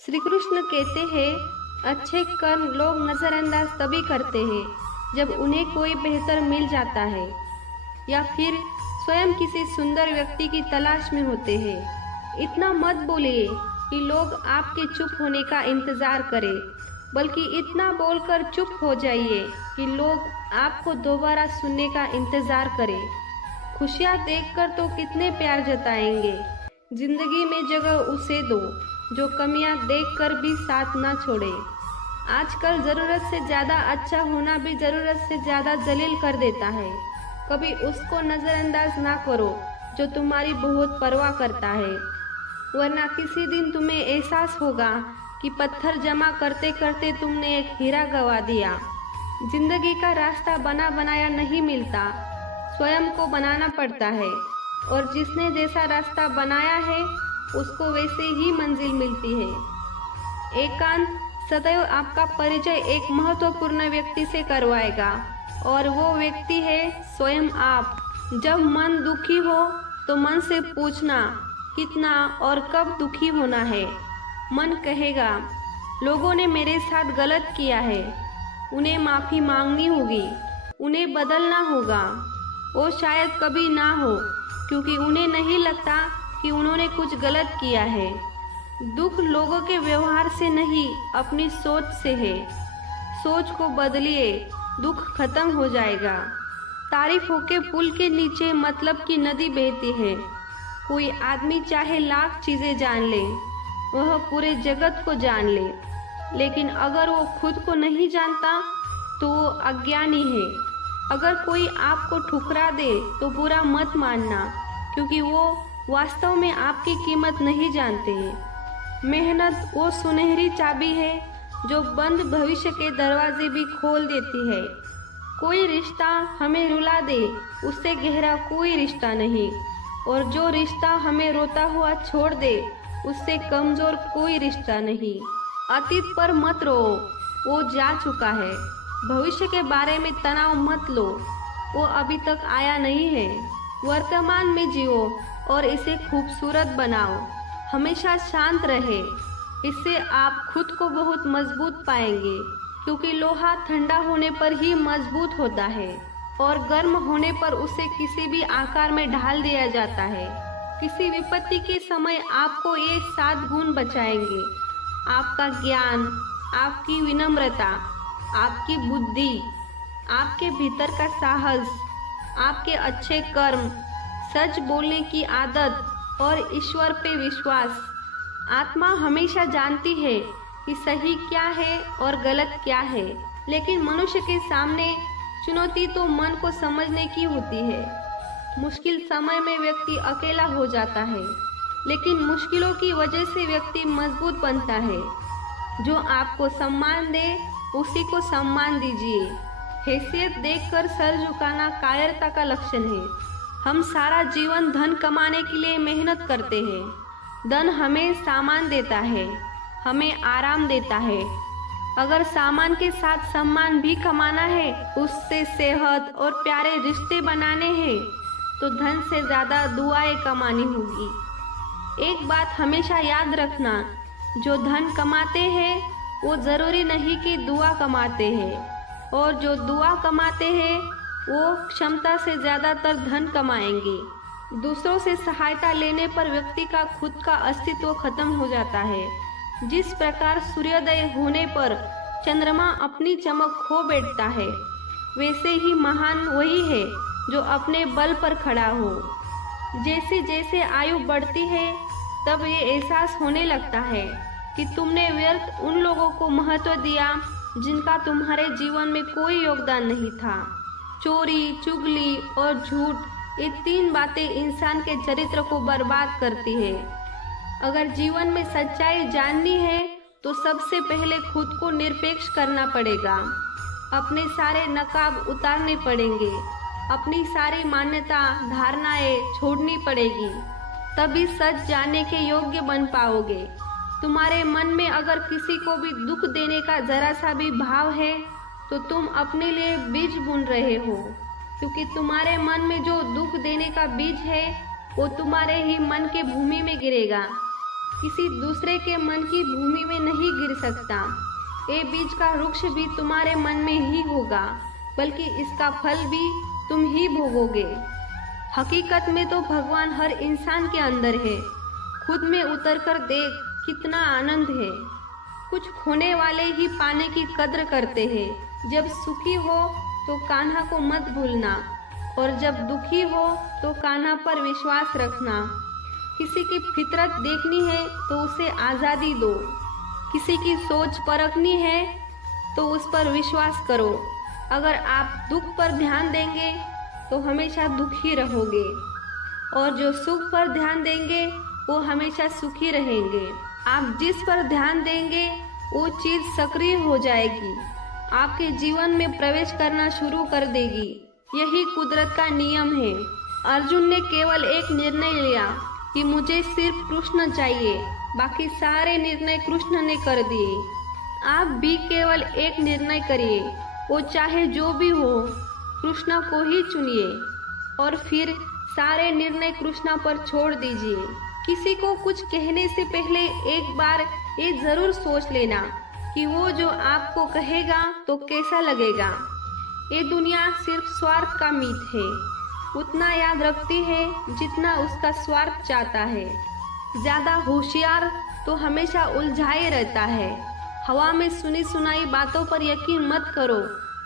श्री कृष्ण कहते हैं, अच्छे कर्म लोग नजरअंदाज तभी करते हैं जब उन्हें कोई बेहतर मिल जाता है या फिर स्वयं किसी सुंदर व्यक्ति की तलाश में होते हैं। इतना मत बोलिए कि लोग आपके चुप होने का इंतजार करें, बल्कि इतना बोलकर चुप हो जाइए कि लोग आपको दोबारा सुनने का इंतजार करें। खुशियाँ देखकर तो कितने प्यार जताएंगे। जिंदगी में जगह उसे दो जो कमियां देखकर भी साथ ना छोड़े। आजकल जरूरत से ज्यादा अच्छा होना भी जरूरत से ज्यादा जलील कर देता है। कभी उसको नजरअंदाज ना करो जो तुम्हारी बहुत परवाह करता है, वरना किसी दिन तुम्हें एहसास होगा कि पत्थर जमा करते करते तुमने एक हीरा गंवा दिया। जिंदगी का रास्ता बना बनाया नहीं मिलता, स्वयं को बनाना पड़ता है, और जिसने जैसा रास्ता बनाया है उसको वैसे ही मंजिल मिलती है। एकांत सदैव आपका परिचय एक महत्वपूर्ण व्यक्ति से करवाएगा, और वो व्यक्ति है स्वयं आप। जब मन दुखी हो तो मन से पूछना कितना और कब दुखी होना है। मन कहेगा, लोगों ने मेरे साथ गलत किया है, उन्हें माफ़ी मांगनी होगी, उन्हें बदलना होगा। वो शायद कभी ना हो, क्योंकि उन्हें नहीं लगता कि उन्होंने कुछ गलत किया है। दुख लोगों के व्यवहार से नहीं, अपनी सोच से है। सोच को बदलिए, दुख खत्म हो जाएगा। तारीफ होके पुल के नीचे मतलब की नदी बहती है। कोई आदमी चाहे लाख चीजें जान ले, वह पूरे जगत को जान ले, लेकिन अगर वो खुद को नहीं जानता तो वो अज्ञानी है। अगर कोई आपको ठुकरा दे तो बुरा मत मानना, क्योंकि वो वास्तव में आपकी कीमत नहीं जानते हैं। मेहनत वो सुनहरी चाबी है जो बंद भविष्य के दरवाजे भी खोल देती है। कोई रिश्ता हमें रुला दे, उससे गहरा कोई रिश्ता नहीं, और जो रिश्ता हमें रोता हुआ छोड़ दे, उससे कमजोर कोई रिश्ता नहीं। अतीत पर मत रो, वो जा चुका है। भविष्य के बारे में तनाव मत लो, वो अभी तक आया नहीं है। वर्तमान में जियो और इसे खूबसूरत बनाओ। हमेशा शांत रहे, इससे आप खुद को बहुत मजबूत पाएंगे, क्योंकि लोहा ठंडा होने पर ही मजबूत होता है, और गर्म होने पर उसे किसी भी आकार में ढाल दिया जाता है। किसी विपत्ति के समय आपको ये 7 गुण बचाएंगे: आपका ज्ञान, आपकी विनम्रता, आपकी बुद्धि, आपके भीतर का साहस, आपके अच्छे कर्म, सच बोलने की आदत और ईश्वर पे विश्वास। आत्मा हमेशा जानती है कि सही क्या है और गलत क्या है, लेकिन मनुष्य के सामने चुनौती तो मन को समझने की होती है। मुश्किल समय में व्यक्ति अकेला हो जाता है, लेकिन मुश्किलों की वजह से व्यक्ति मजबूत बनता है। जो आपको सम्मान दे उसी को सम्मान दीजिए। हैसियत देखकर सर झुकाना कायरता का लक्षण है। हम सारा जीवन धन कमाने के लिए मेहनत करते हैं। धन हमें सामान देता है, हमें आराम देता है। अगर सामान के साथ सम्मान भी कमाना है, उससे सेहत और प्यारे रिश्ते बनाने हैं, तो धन से ज्यादा दुआएं कमानी होगी। एक बात हमेशा याद रखना, जो धन कमाते हैं वो जरूरी नहीं कि दुआ कमाते हैं, और जो दुआ कमाते हैं वो क्षमता से ज्यादातर धन कमाएंगे। दूसरों से सहायता लेने पर व्यक्ति का खुद का अस्तित्व खत्म हो जाता है। जिस प्रकार सूर्योदय होने पर चंद्रमा अपनी चमक खो बैठता है, वैसे ही महान वही है जो अपने बल पर खड़ा हो। जैसे जैसे आयु बढ़ती है, तब ये एहसास होने लगता है कि तुमने व्यर्थ उन लोगों को महत्व दिया जिनका तुम्हारे जीवन में कोई योगदान नहीं था। चोरी, चुगली और झूठ, ये 3 बातें इंसान के चरित्र को बर्बाद करती है। अगर जीवन में सच्चाई जाननी है तो सबसे पहले खुद को निरपेक्ष करना पड़ेगा। अपने सारे नकाब उतारने पड़ेंगे, अपनी सारी मान्यता धारणाएं छोड़नी पड़ेगी, तभी सच जानने के योग्य बन पाओगे। तुम्हारे मन में अगर किसी को भी दुख देने का जरा सा भी भाव है, तो तुम अपने लिए बीज बुन रहे हो, क्योंकि तुम्हारे मन में जो दुख देने का बीज है वो तुम्हारे ही मन के भूमि में गिरेगा। किसी दूसरे के मन की भूमि में नहीं गिर सकता। ये बीज का वृक्ष भी तुम्हारे मन में ही होगा, बल्कि इसका फल भी तुम ही भोगोगे। हकीकत में तो भगवान हर इंसान के अंदर है। खुद में उतरकर देख कितना आनंद है। कुछ खोने वाले ही पाने की कद्र करते हैं। जब सुखी हो तो कान्हा को मत भूलना, और जब दुखी हो तो कान्हा पर विश्वास रखना। किसी की फितरत देखनी है तो उसे आज़ादी दो। किसी की सोच परखनी है तो उस पर विश्वास करो। अगर आप दुख पर ध्यान देंगे तो हमेशा दुखी रहोगे, और जो सुख पर ध्यान देंगे वो हमेशा सुखी रहेंगे। आप जिस पर ध्यान देंगे वो चीज़ सक्रिय हो जाएगी, आपके जीवन में प्रवेश करना शुरू कर देगी। यही कुदरत का नियम है। अर्जुन ने केवल एक निर्णय लिया कि मुझे सिर्फ कृष्ण चाहिए, बाकी सारे निर्णय कृष्ण ने कर दिए। आप भी केवल एक निर्णय करिए, वो चाहे जो भी हो, कृष्ण को ही चुनिए, और फिर सारे निर्णय कृष्ण पर छोड़ दीजिए। किसी को कुछ कहने से पहले एक बार ये जरूर सोच लेना कि वो जो आपको कहेगा तो कैसा लगेगा। ये दुनिया सिर्फ स्वार्थ का मीत है, उतना याद रखती है जितना उसका स्वार्थ चाहता है। ज्यादा होशियार तो हमेशा उलझाए रहता है। हवा में सुनी सुनाई बातों पर यकीन मत करो,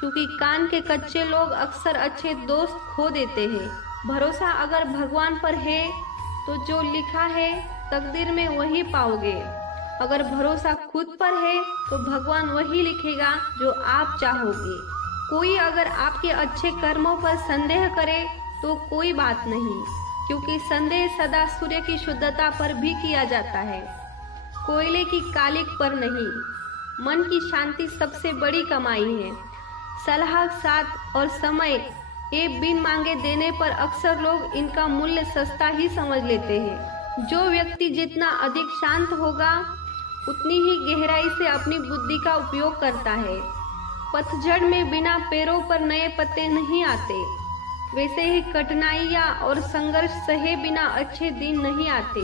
क्योंकि कान के कच्चे लोग अक्सर अच्छे दोस्त खो देते हैं। भरोसा अगर भगवान पर है तो जो लिखा है तकदीर में वही पाओगे। अगर भरोसा खुद पर है तो भगवान वही लिखेगा जो आप चाहोगे। कोई अगर आपके अच्छे कर्मों पर संदेह करे तो कोई बात नहीं, क्योंकि संदेह सदा सूर्य की शुद्धता पर भी किया जाता है, कोयले की कालिक पर नहीं। मन की शांति सबसे बड़ी कमाई है। सलाह, साथ और समय ये बिन मांगे देने पर अक्सर लोग इनका मूल्य सस्ता ही समझ लेते हैं। जो व्यक्ति जितना अधिक शांत होगा उतनी ही गहराई से अपनी बुद्धि का उपयोग करता है। पतझड़ में बिना पैरों पर नए पत्ते नहीं आते, वैसे ही कठिनाइयाँ और संघर्ष सहे बिना अच्छे दिन नहीं आते।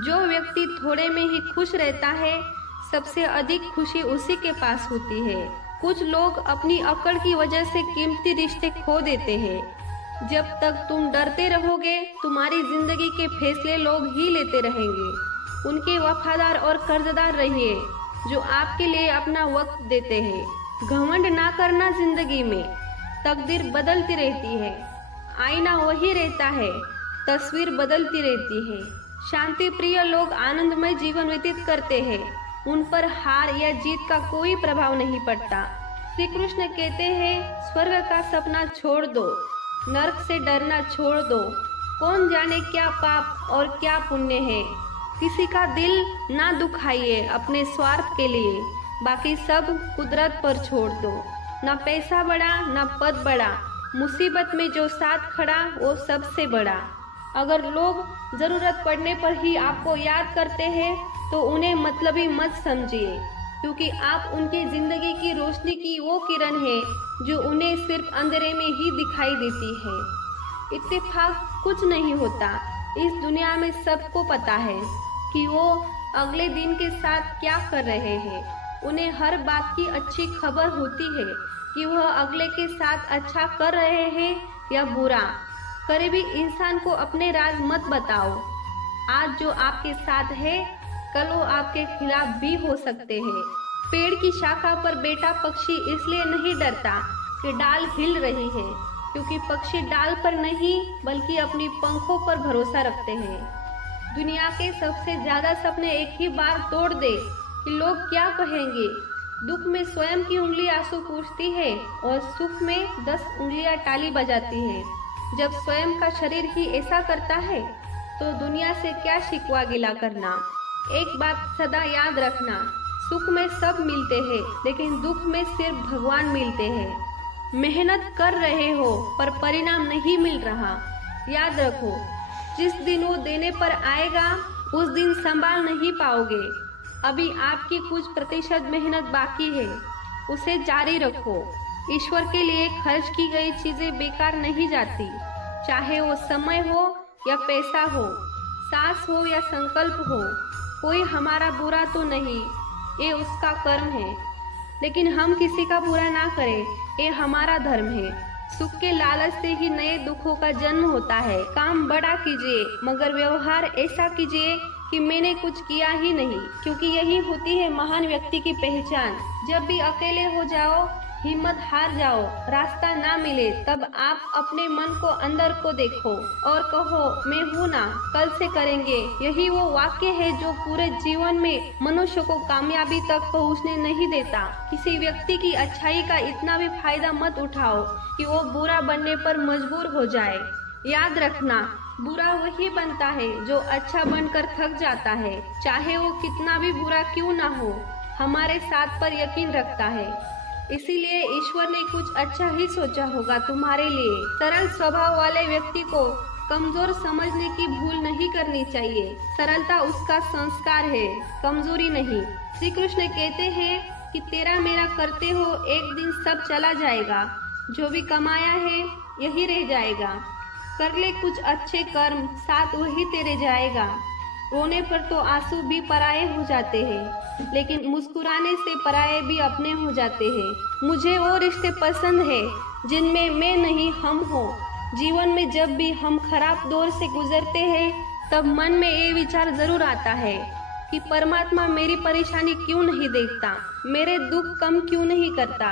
जो व्यक्ति थोड़े में ही खुश रहता है, सबसे अधिक खुशी उसी के पास होती है। कुछ लोग अपनी अकड़ की वजह से कीमती रिश्ते खो देते हैं। जब तक तुम डरते रहोगे, तुम्हारी जिंदगी के फैसले लोग ही लेते रहेंगे। उनके वफादार और कर्जदार रहिए जो आपके लिए अपना वक्त देते हैं। घमंड ना करना जिंदगी में, तकदीर बदलती रहती है। आईना वही रहता है, तस्वीर बदलती रहती है। शांति प्रिय लोग आनंदमय जीवन व्यतीत करते हैं। उन पर हार या जीत का कोई प्रभाव नहीं पड़ता। श्री कृष्ण कहते हैं, स्वर्ग का सपना छोड़ दो, नरक से डरना छोड़ दो। कौन जाने क्या पाप और क्या पुण्य है। किसी का दिल ना दुखाइए अपने स्वार्थ के लिए, बाकी सब कुदरत पर छोड़ दो। ना पैसा बड़ा ना पद बड़ा, मुसीबत में जो साथ खड़ा वो सबसे बड़ा। अगर लोग जरूरत पड़ने पर ही आपको याद करते हैं तो उन्हें मतलबी मत समझिए, क्योंकि आप उनकी जिंदगी की रोशनी की वो किरण है जो उन्हें सिर्फ अंधेरे में ही दिखाई देती है। इत्तेफाक कुछ नहीं होता। इस दुनिया में सबको पता है कि वो अगले दिन के साथ क्या कर रहे हैं। उन्हें हर बात की अच्छी खबर होती है कि वह अगले के साथ अच्छा कर रहे हैं या बुरा। करीबी इंसान को अपने राज मत बताओ। आज जो आपके साथ है कल वो आपके खिलाफ भी हो सकते हैं। पेड़ की शाखा पर बैठा पक्षी इसलिए नहीं डरता कि डाल हिल रही है, क्योंकि पक्षी डाल पर नहीं बल्कि अपनी पंखों पर भरोसा रखते हैं। दुनिया के सबसे ज्यादा सपने एक ही बार तोड़ दे कि लोग क्या कहेंगे। दुख में स्वयं की उंगली आंसू पूछती है और सुख में 10 उंगलियां ताली बजाती है। जब स्वयं का शरीर ही ऐसा करता है तो दुनिया से क्या शिकवा गिला करना। एक बात सदा याद रखना, सुख में सब मिलते हैं लेकिन दुख में सिर्फ भगवान मिलते हैं। मेहनत कर रहे हो पर परिणाम नहीं मिल रहा, याद रखो जिस दिन वो देने पर आएगा उस दिन संभाल नहीं पाओगे। अभी आपकी कुछ प्रतिशत मेहनत बाकी है, उसे जारी रखो। ईश्वर के लिए खर्च की गई चीजें बेकार नहीं जाती, चाहे वो समय हो या पैसा हो, सांस हो या संकल्प हो। कोई हमारा बुरा तो नहीं, ये उसका कर्म है। लेकिन हम किसी का बुरा ना करें, ये हमारा धर्म है। सुख के लालच से ही नए दुखों का जन्म होता है। काम बड़ा कीजिए मगर व्यवहार ऐसा कीजिए कि मैंने कुछ किया ही नहीं, क्योंकि यही होती है महान व्यक्ति की पहचान। जब भी अकेले हो जाओ, हिम्मत हार जाओ, रास्ता ना मिले, तब आप अपने मन को अंदर को देखो और कहो मैं हूँ ना, कल से करेंगे। यही वो वाक्य है जो पूरे जीवन में मनुष्य को कामयाबी तक पहुँचने नहीं देता। किसी व्यक्ति की अच्छाई का इतना भी फायदा मत उठाओ कि वो बुरा बनने पर मजबूर हो जाए। याद रखना, बुरा वही बनता है जो अच्छा बनकर थक जाता है। चाहे वो कितना भी बुरा क्यों ना हो, हमारे साथ पर यकीन रखता है। इसीलिए ईश्वर ने कुछ अच्छा ही सोचा होगा तुम्हारे लिए। सरल स्वभाव वाले व्यक्ति को कमजोर समझने की भूल नहीं करनी चाहिए। सरलता उसका संस्कार है, कमजोरी नहीं। श्री कृष्ण कहते हैं कि तेरा मेरा करते हो एक दिन सब चला जाएगा, जो भी कमाया है यही रह जाएगा। कर ले कुछ अच्छे कर्म, साथ वही तेरे जाएगा। रोने पर तो आंसू भी पराये हो जाते हैं, लेकिन मुस्कुराने से पराये भी अपने हो जाते हैं। मुझे वो रिश्ते पसंद है जिनमें मैं नहीं हम हो। जीवन में जब भी हम खराब दौर से गुजरते हैं, तब मन में ये विचार जरूर आता है कि परमात्मा मेरी परेशानी क्यों नहीं देखता, मेरे दुख कम क्यों नहीं करता।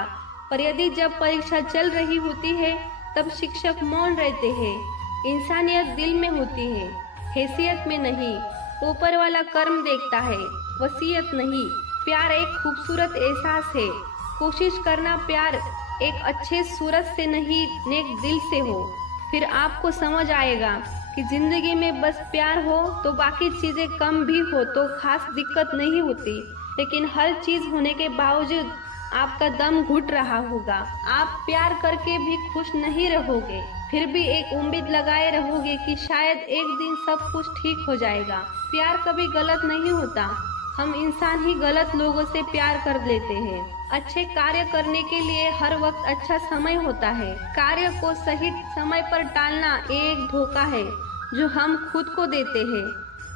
पर यदि जब परीक्षा चल रही होती है, तब शिक्षक मौन रहते हैं। इंसानियत दिल में होती है, हैसियत में नहीं। ऊपर वाला कर्म देखता है, वसीयत नहीं। प्यार एक खूबसूरत एहसास है। कोशिश करना प्यार एक अच्छे सूरत से नहीं, नेक दिल से हो। फिर आपको समझ आएगा कि जिंदगी में बस प्यार हो तो बाकी चीजें कम भी हो तो खास दिक्कत नहीं होती। लेकिन हर चीज होने के बावजूद आपका दम घुट रहा होगा, आप प्यार करके भी खुश नहीं रहोगे। फिर भी एक उम्मीद लगाए रहोगे कि शायद एक दिन सब कुछ ठीक हो जाएगा। प्यार कभी गलत नहीं होता, हम इंसान ही गलत लोगों से प्यार कर लेते हैं। अच्छे कार्य करने के लिए हर वक्त अच्छा समय होता है। कार्य को सही समय पर टालना एक धोखा है जो हम खुद को देते हैं।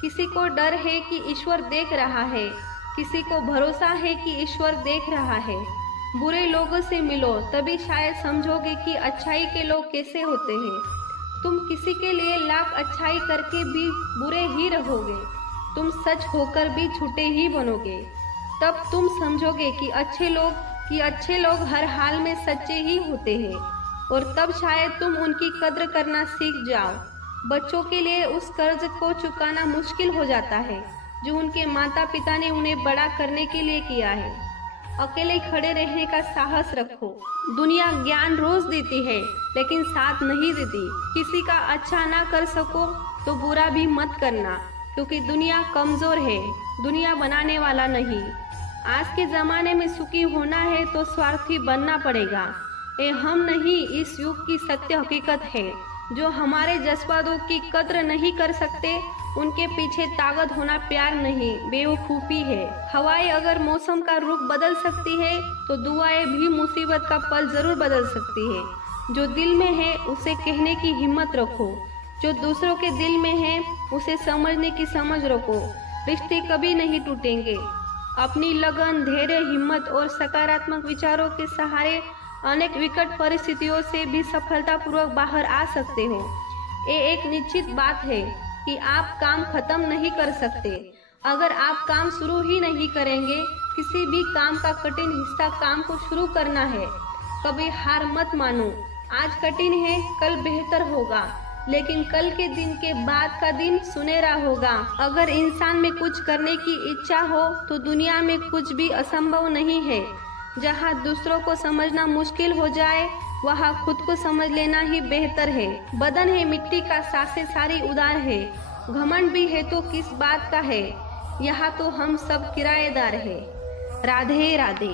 किसी को डर है कि ईश्वर देख रहा है, किसी को भरोसा है कि ईश्वर देख रहा है। बुरे लोगों से मिलो, तभी शायद समझोगे कि अच्छाई के लोग कैसे होते हैं। तुम किसी के लिए लाख अच्छाई करके भी बुरे ही रहोगे, तुम सच होकर भी झूठे ही बनोगे। तब तुम समझोगे कि अच्छे लोग हर हाल में सच्चे ही होते हैं, और तब शायद तुम उनकी कद्र करना सीख जाओ। बच्चों के लिए उस कर्ज को चुकाना मुश्किल हो जाता है जो उनके माता पिता ने उन्हें बड़ा करने के लिए किया है। अकेले खड़े रहने का साहस रखो। दुनिया ज्ञान रोज देती है, लेकिन साथ नहीं देती। किसी का अच्छा ना कर सको तो बुरा भी मत करना, क्योंकि दुनिया कमजोर है, दुनिया बनाने वाला नहीं। आज के जमाने में सुखी होना है तो स्वार्थी बनना पड़ेगा। ये हम नहीं, इस युग की सत्य हकीकत है। जो हमारे जज्बातों की कद्र नहीं कर सकते, उनके पीछे ताकत होना प्यार नहीं, बेवकूफ़ी है। हवाएं अगर मौसम का रुख बदल सकती है, तो दुआएं भी मुसीबत का पल जरूर बदल सकती है। जो दिल में है उसे कहने की हिम्मत रखो, जो दूसरों के दिल में है उसे समझने की समझ रखो। रिश्ते कभी नहीं टूटेंगे। अपनी लगन, धैर्य, हिम्मत और सकारात्मक विचारों के सहारे अनेक विकट परिस्थितियों से भी सफलतापूर्वक बाहर आ सकते हो। ये एक निश्चित बात है कि आप काम खत्म नहीं कर सकते अगर आप काम शुरू ही नहीं करेंगे। किसी भी काम का कठिन हिस्सा काम को शुरू करना है। कभी हार मत मानो। आज कठिन है, कल बेहतर होगा, लेकिन कल के दिन के बाद का दिन सुनहरा होगा। अगर इंसान में कुछ करने की इच्छा हो तो दुनिया में कुछ भी असंभव नहीं है। जहाँ दूसरों को समझना मुश्किल हो जाए, वहाँ खुद को समझ लेना ही बेहतर है। बदन है मिट्टी का, सांसें सारी उदार है। घमंड भी है तो किस बात का है, यहाँ तो हम सब किराएदार है। राधे राधे।